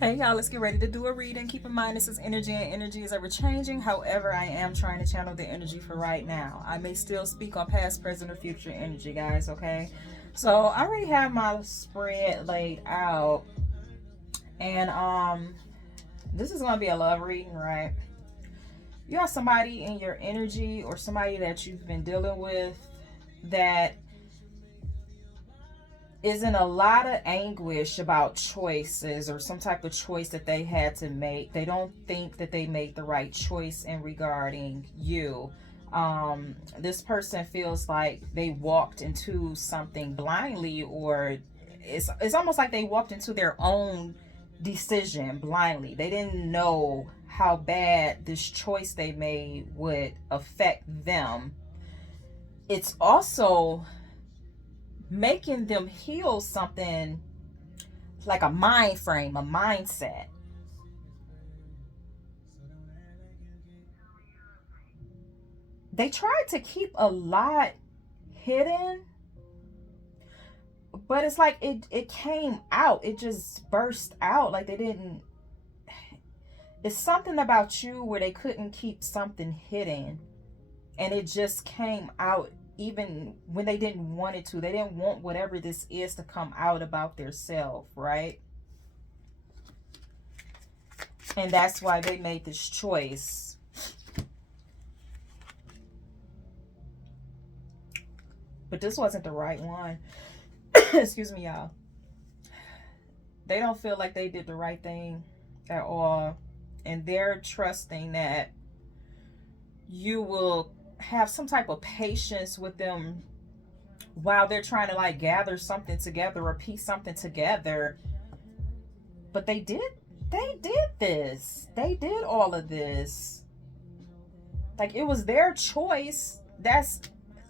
Hey y'all, let's get ready to do a reading. Keep in mind this is energy and energy is ever changing. However, I am trying to channel the energy for right now. I may still speak on past, present, or future energy, guys, okay? So I already have my spread laid out. And this is gonna be a love reading, right? You have somebody in your energy or somebody that you've been dealing with that is in a lot of anguish about choices or some type of choice that they had to make. They don't think that they made the right choice in regarding you. This person feels like they walked into something blindly, or it's almost like they walked into their own decision blindly. They didn't know how bad this choice they made would affect them. It's also making them heal something like a mind frame, a mindset. They tried to keep a lot hidden, but it's like it came out. It just burst out. Like they didn't. It's something about you where they couldn't keep something hidden, and it just came out even when they didn't want it to. They didn't want whatever this is to come out about their self, right? And that's why they made this choice. But this wasn't the right one. Excuse me, y'all. They don't feel like they did the right thing at all. And they're trusting that you will have some type of patience with them while they're trying to like gather something together or piece something together. But they did this. They did all of this. Like it was their choice that's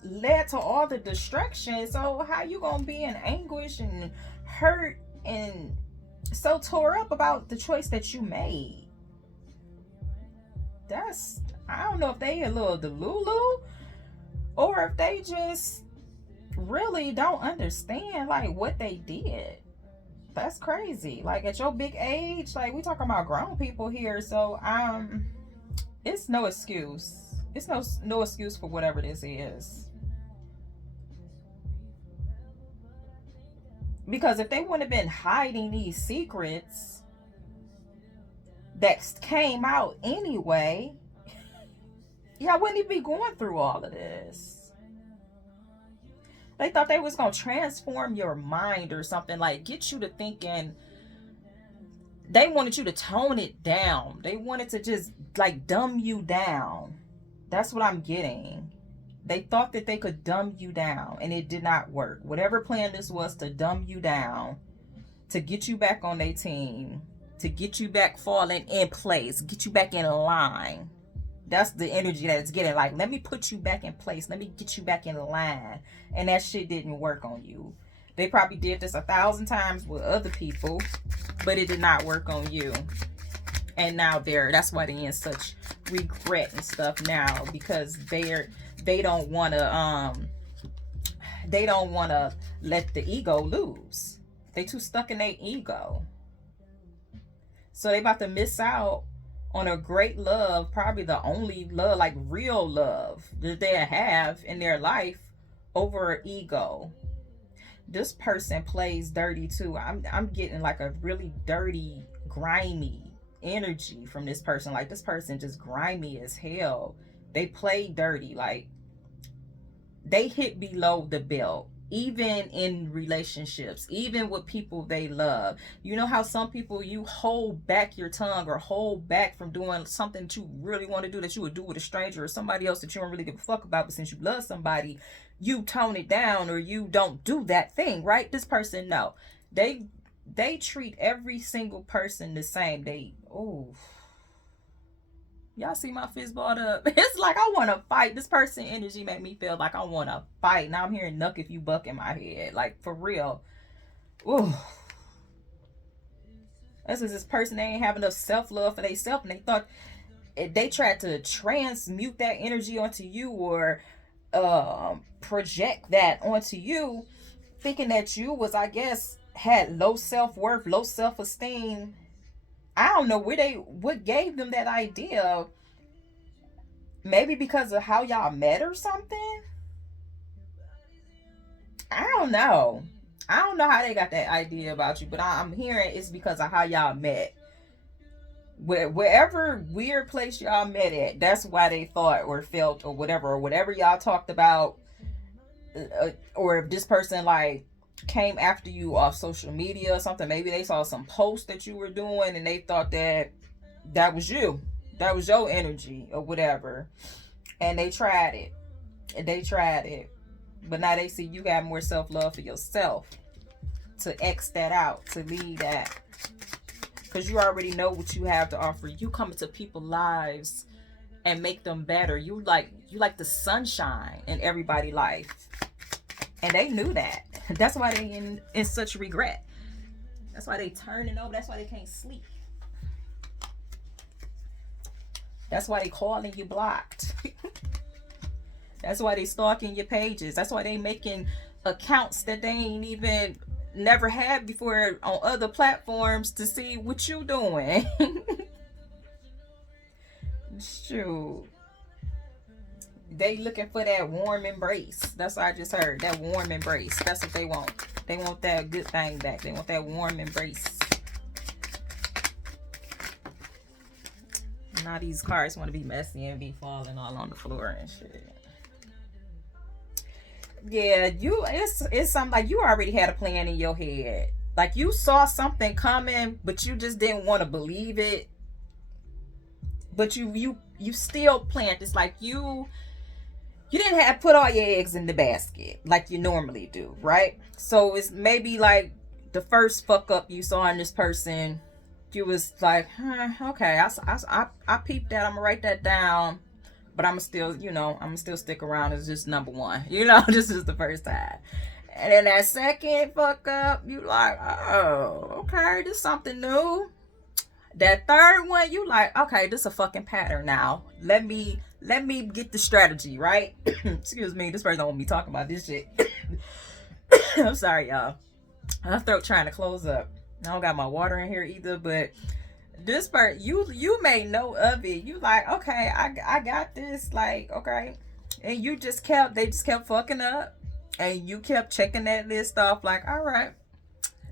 led to all the destruction. So how you gonna be in anguish and hurt and so tore up about the choice that you made? That's, I don't know if they a little delulu or if they just really don't understand like what they did. That's crazy. Like at your big age, like we talking about grown people here, so it's no excuse. It's no excuse for whatever this is. Because if they wouldn't have been hiding these secrets that came out anyway, yeah, I wouldn't even be going through all of this. They thought they was gonna transform your mind or something, like get you to thinking. They wanted you to tone it down. They wanted to just like dumb you down. That's what I'm getting. They thought that they could dumb you down, and it did not work. Whatever plan this was to dumb you down, to get you back on their team, to get you back falling in place, get you back in line. That's the energy that it's getting. Like, let me put you back in place. Let me get you back in line. And that shit didn't work on you. They probably did this 1,000 times with other people, but it did not work on you. And now that's why they're in such regret and stuff now, because they don't want to let the ego lose. They too stuck in their ego. So they about to miss out on a great love, probably the only love, like real love that they have in their life, over ego. This person plays dirty too. I'm getting like a really dirty, grimy energy from this person. Like this person just grimy as hell. They play dirty. Like they hit below the belt, even in relationships, even with people they love. You know how some people, you hold back your tongue or hold back from doing something that you really want to do, that you would do with a stranger or somebody else that you don't really give a fuck about, but since you love somebody, you tone it down or you don't do that thing, right? This person, no. They treat every single person the same. Y'all see my fist balled up. It's like I want to fight. This person energy made me feel like I want to fight. Now I'm hearing "knuck if you buck" in my head. Like for real. Ooh. This is this person, they ain't have enough self-love for themselves, and they thought they tried to transmute that energy onto you, or project that onto you, thinking that you was, I guess, had low self-worth, low self-esteem, I don't know what gave them that idea. Maybe because of how y'all met or something. I don't know. I don't know how they got that idea about you, but I'm hearing it's because of how y'all met. Wherever weird place y'all met at, that's why they thought or felt or whatever y'all talked about, or if this person like came after you off social media or something, maybe they saw some post that you were doing and they thought that was you, that was your energy or whatever, and they tried it, but now they see you got more self-love for yourself to X that out, to leave that, because you already know what you have to offer. You come into people's lives and make them better. You like the sunshine in everybody's life, and they knew that. That's why they in such regret. That's why they turning over. That's why they can't sleep. That's why they calling you blocked. That's why they stalking your pages. That's why they making accounts that they ain't even never had before on other platforms to see what you doing. Shoot. They looking for that warm embrace. That's what I just heard. That warm embrace. That's what they want. They want that good thing back. They want that warm embrace. Now these cars want to be messy and be falling all on the floor and shit. Yeah, it's something like you already had a plan in your head. Like you saw something coming, but you just didn't want to believe it. But you still planned. It's like you didn't have put all your eggs in the basket like you normally do, right? So it's maybe like the first fuck up you saw in this person, you was like, okay, I peeped that. I'm gonna write that down, but I'm still stick around as just number one. This is the first time. And then that second fuck up, you like, oh, okay, this is something new. That third one, you like, okay, this is a fucking pattern now. Let me get the strategy, right? Excuse me, this person don't want me talking about this shit. I'm sorry, y'all. My throat trying to close up. I don't got my water in here either, but this part, you may know of it. You like, okay, I got this, like, okay. And they just kept fucking up. And you kept checking that list off, like, all right,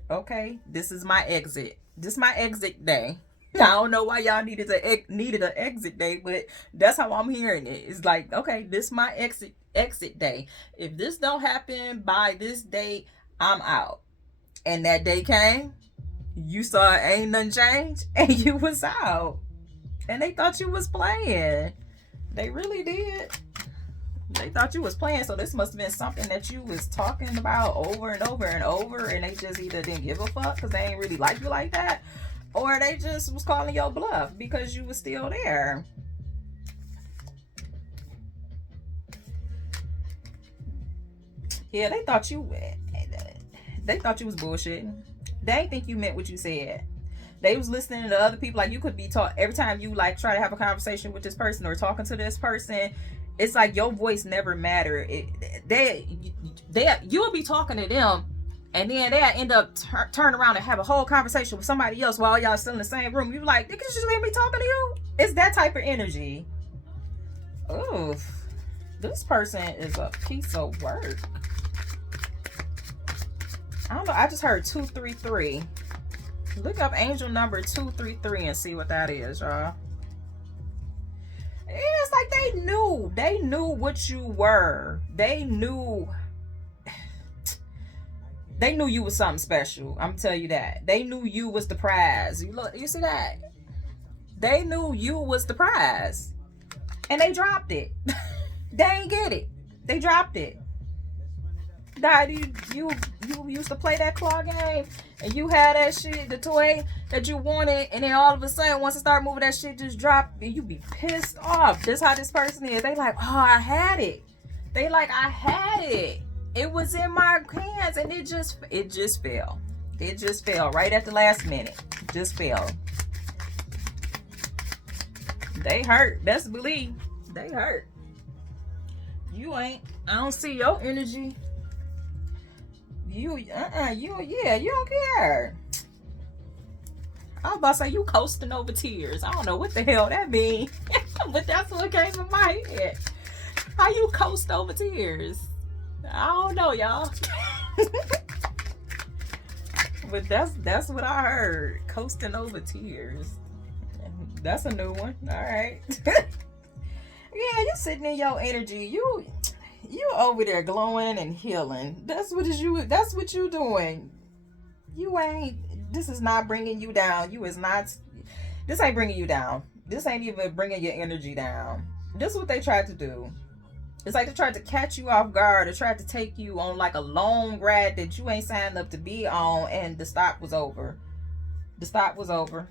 okay, this is my exit. This is my exit day. I don't know why y'all needed an exit day, but that's how I'm hearing it. It's like, okay, this is my exit day. If this don't happen by this date, I'm out. And that day came, you saw ain't nothing changed, and you was out. And they thought you was playing. They really did. They thought you was playing, so this must have been something that you was talking about over and over and over, and they just either didn't give a fuck because they ain't really like you like that, or they just was calling your bluff because you was still there. Yeah, they thought you was bullshitting. They ain't think you meant what you said. They was listening to other people. Like, you could be taught every time you like try to have a conversation with this person or talking to this person, it's like your voice never mattered. You'll be talking to them, and then they'll end up turn around and have a whole conversation with somebody else while y'all still in the same room. You're like, nigga, just let me talking to you. It's that type of energy. Oof, this person is a piece of work. I don't know. I just heard 233. Look up angel number 233 and see what that is, y'all. It's like they knew what you were. They knew you was something special. I'm telling you that. They knew you was the prize. You see that? They knew you was the prize. And they dropped it. They ain't get it. They dropped it. Daddy, you used to play that claw game, and you had that shit, the toy that you wanted, and then all of a sudden, once it started moving, that shit just dropped, and you be pissed off. That's how this person is. They like, oh, I had it. They like, I had it. It was in my hands, and it just fell. It just fell right at the last minute. Just fell. They hurt. Best believe they hurt. You ain't. I don't see your energy. You don't care. I was about to say you coasting over tears. I don't know what the hell that means, but that's what came in my head. How you coast over tears? I don't know, y'all. But that's what I heard. Coasting over tears. That's a new one. All right. Yeah, you sitting in your energy. You over there glowing and healing. That's what you doing. You ain't. This is not bringing you down. This ain't bringing you down. This ain't even bringing your energy down. This is what they tried to do. It's like they tried to catch you off guard. They tried to take you on like a long ride that you ain't signed up to be on, and the stop was over. The stop was over.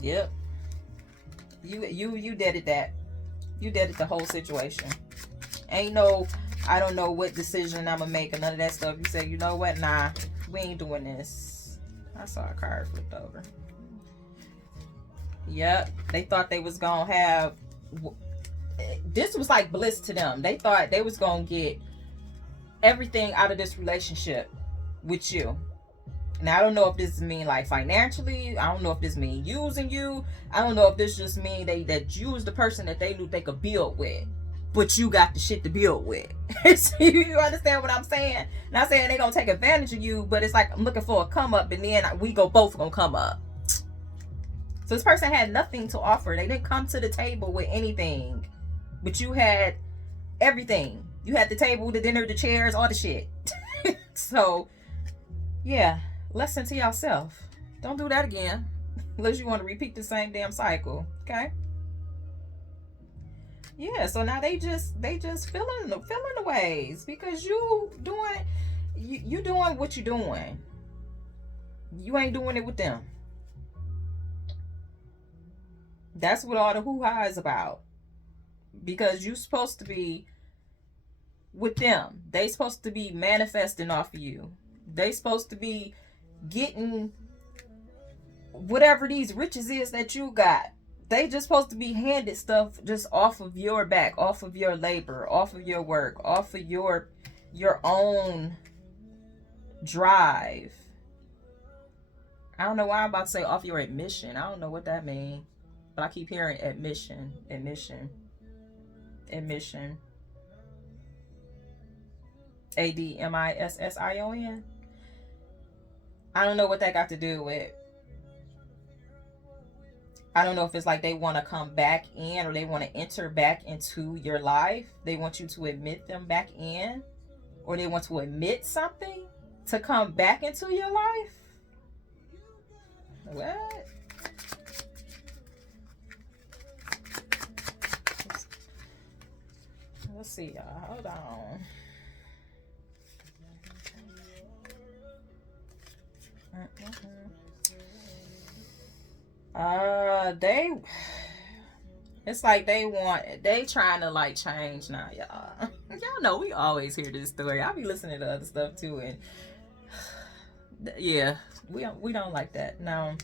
Yep. You did it that. You did it the whole situation. Ain't no, I don't know what decision I'm gonna make or none of that stuff. You said, you know what? Nah, we ain't doing this. I saw a card flipped over. Yep. They thought they was gonna have, this was like bliss to them. They thought they was gonna get everything out of this relationship with you. Now, I don't know if this mean like financially. I don't know if this mean using you. I don't know if this just mean that you was the person that they knew they could build with, but you got the shit to build with. So you understand what I'm saying? Not saying they gonna take advantage of you, but it's like I'm looking for a come up, and then we both gonna come up. So this person had nothing to offer. They didn't come to the table with anything, but you had everything. You had the table, the dinner, the chairs, all the shit. So yeah. Lesson to yourself. Don't do that again. Unless you want to repeat the same damn cycle. Okay? Yeah, so now they just feeling the ways because you doing what you doing. You ain't doing it with them. That's what all the hoo-ha is about. Because you supposed to be with them. They supposed to be manifesting off of you. They supposed to be getting whatever these riches is that you got. They just supposed to be handed stuff just off of your back, off of your labor, off of your work, off of your own drive. I don't know why I'm about to say off your admission. I don't know what that means, but I keep hearing admission. ADMISSION. I don't know what that got to do with. I don't know if it's like they want to come back in or they want to enter back into your life. They want you to admit them back in, or they want to admit something to come back into your life. What? Let's see, y'all. Hold on. It's like they trying to like change now, y'all. Y'all know we always hear this story. I be listening to other stuff too, and yeah, we don't like that. No.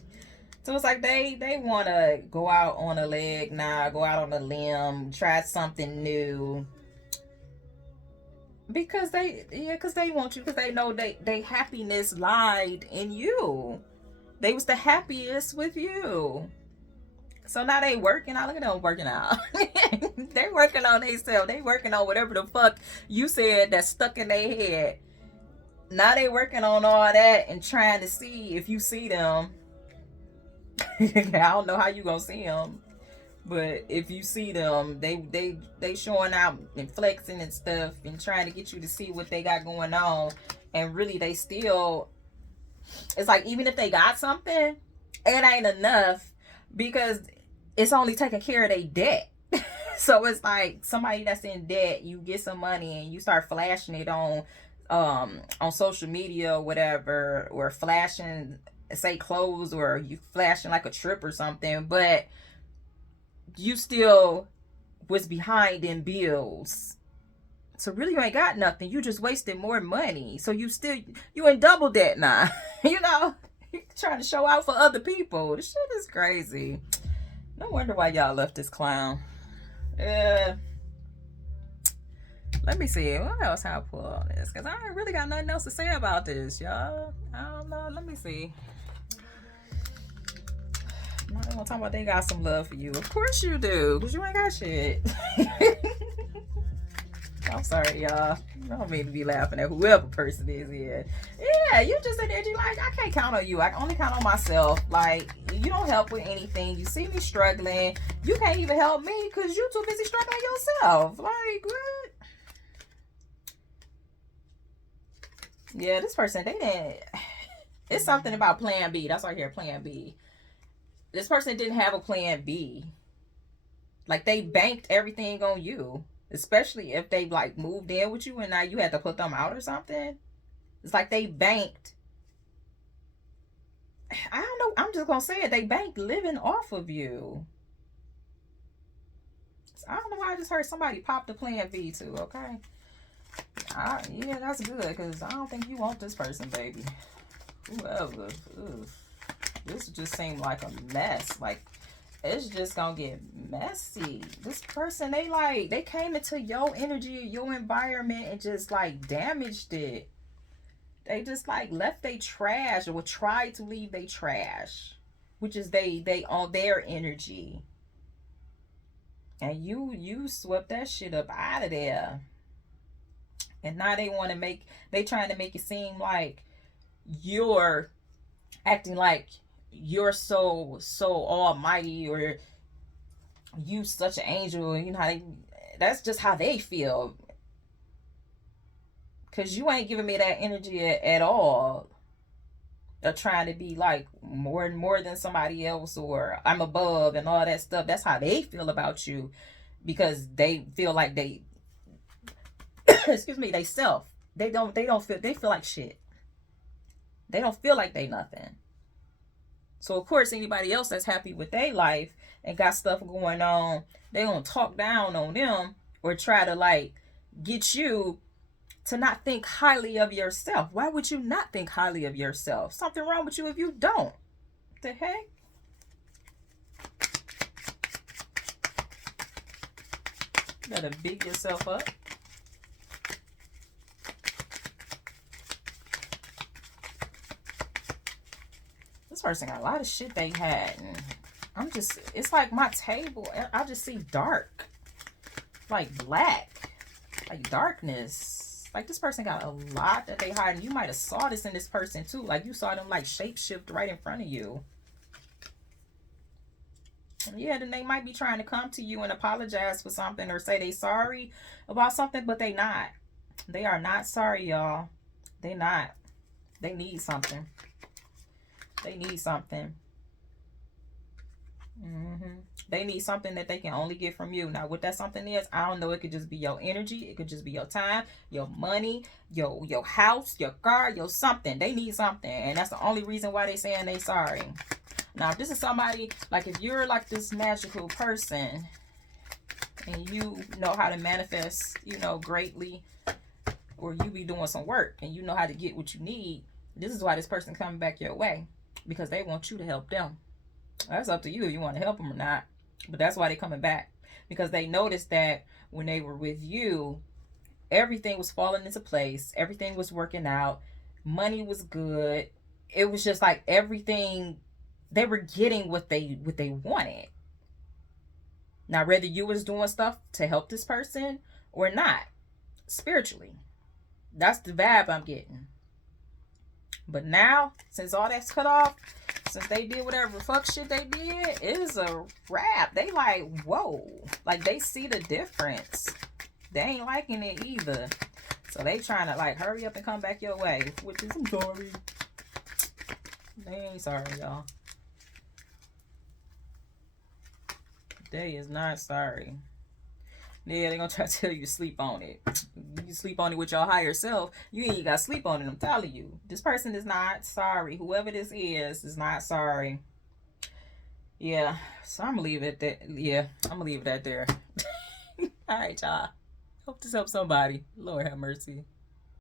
So it's like they want to go out on a leg now, go out on a limb, try something new. Because they want you, because they know they happiness lied in you. They was the happiest with you. So now they working out. Look at them working out. They working on themselves. They working on whatever the fuck you said that's stuck in their head. Now they working on all that and trying to see if you see them. I don't know how you gonna see them. But if you see them, they showing out and flexing and stuff and trying to get you to see what they got going on. And really they still, it's like even if they got something, it ain't enough because it's only taking care of their debt. So it's like somebody that's in debt, you get some money and you start flashing it on social media or whatever, or flashing, say clothes, or you flashing like a trip or something, but you still was behind in bills. So really you ain't got nothing. You just wasted more money. So you in double debt now. You know, you trying to show out for other people. This shit is crazy. No wonder why y'all left this clown. Let me see. What else I pull on this? Because I ain't really got nothing else to say about this, y'all. I don't know. Let me see. I'm not gonna talk about they got some love for you. Of course you do, because you ain't got shit. I'm sorry, y'all. I don't mean to be laughing at whoever person is here. Yeah, you just in there, you like, I can't count on you. I can only count on myself. Like, you don't help with anything. You see me struggling. You can't even help me because you too busy struggling yourself. Like, what? Yeah, this person, they didn't. It's something about plan B. That's why I hear plan B. This person didn't have a plan B. Like, they banked everything on you. Especially if they like moved in with you and now you had to put them out or something. It's like they banked. I don't know. I'm just gonna say it. They banked living off of you. So I don't know why I just heard somebody pop the plan B too. Okay. Yeah, that's good because I don't think you want this person, baby. Whoever. Ugh. This just seemed like a mess. Like, it's just gonna get messy. This person, they came into your energy, your environment, and just like damaged it. They just like left they trash or tried to leave they trash, which is they on their energy. And you swept that shit up out of there. And now they trying to make it seem like you're acting like you're so almighty or you such an angel. You know how that's just how they feel, because you ain't giving me that energy at all of trying to be like more than somebody else or I'm above and all that stuff. That's how they feel about you, because they feel like they excuse me, they self, they feel like shit. They don't feel like they nothing. So of course anybody else that's happy with their life and got stuff going on, they gonna talk down on them or try to like get you to not think highly of yourself. Why would you not think highly of yourself? Something wrong with you if you don't. What the heck? You better big yourself up. This person got a lot of shit they had. And it's like my table, I just see dark. Like black. Like darkness. Like this person got a lot that they hide. And you might have saw this in this person too. Like you saw them like shapeshift right in front of you. Yeah, then they might be trying to come to you and apologize for something or say they sorry about something, but they not. They are not sorry, y'all. They not. They need something. They need something. They need something that they can only get from you. Now, what that something is, I don't know. It could just be your energy. It could just be your time, your money, your house, your car, your something. They need something, and that's the only reason why they saying they sorry. Now, if this is somebody, like if you're like this magical person and you know how to manifest, greatly, or you be doing some work and you know how to get what you need, this is why this person coming back your way, because they want you to help them. That's up to you if you want to help them or not. But that's why they're coming back, because they noticed that when they were with you, everything was falling into place. Everything was working out. Money was good. It was just like everything, they were getting what they wanted. Now, whether you was doing stuff to help this person or not, spiritually, that's the vibe I'm getting. But now, since all that's cut off, since they did whatever fuck shit they did, it is a wrap. They like, whoa. Like, they see the difference. They ain't liking it either. So they trying to like hurry up and come back your way. Which is, I'm sorry. They ain't sorry, y'all. They is not sorry. Yeah, they're gonna try to tell you to sleep on it. You sleep on it with your higher self. You ain't got to sleep on it, I'm telling you. This person is not sorry. Whoever this is not sorry. Yeah, so I'm gonna leave it that. Yeah, I'm gonna leave it at there. All right, y'all. Hope this helps somebody. Lord have mercy.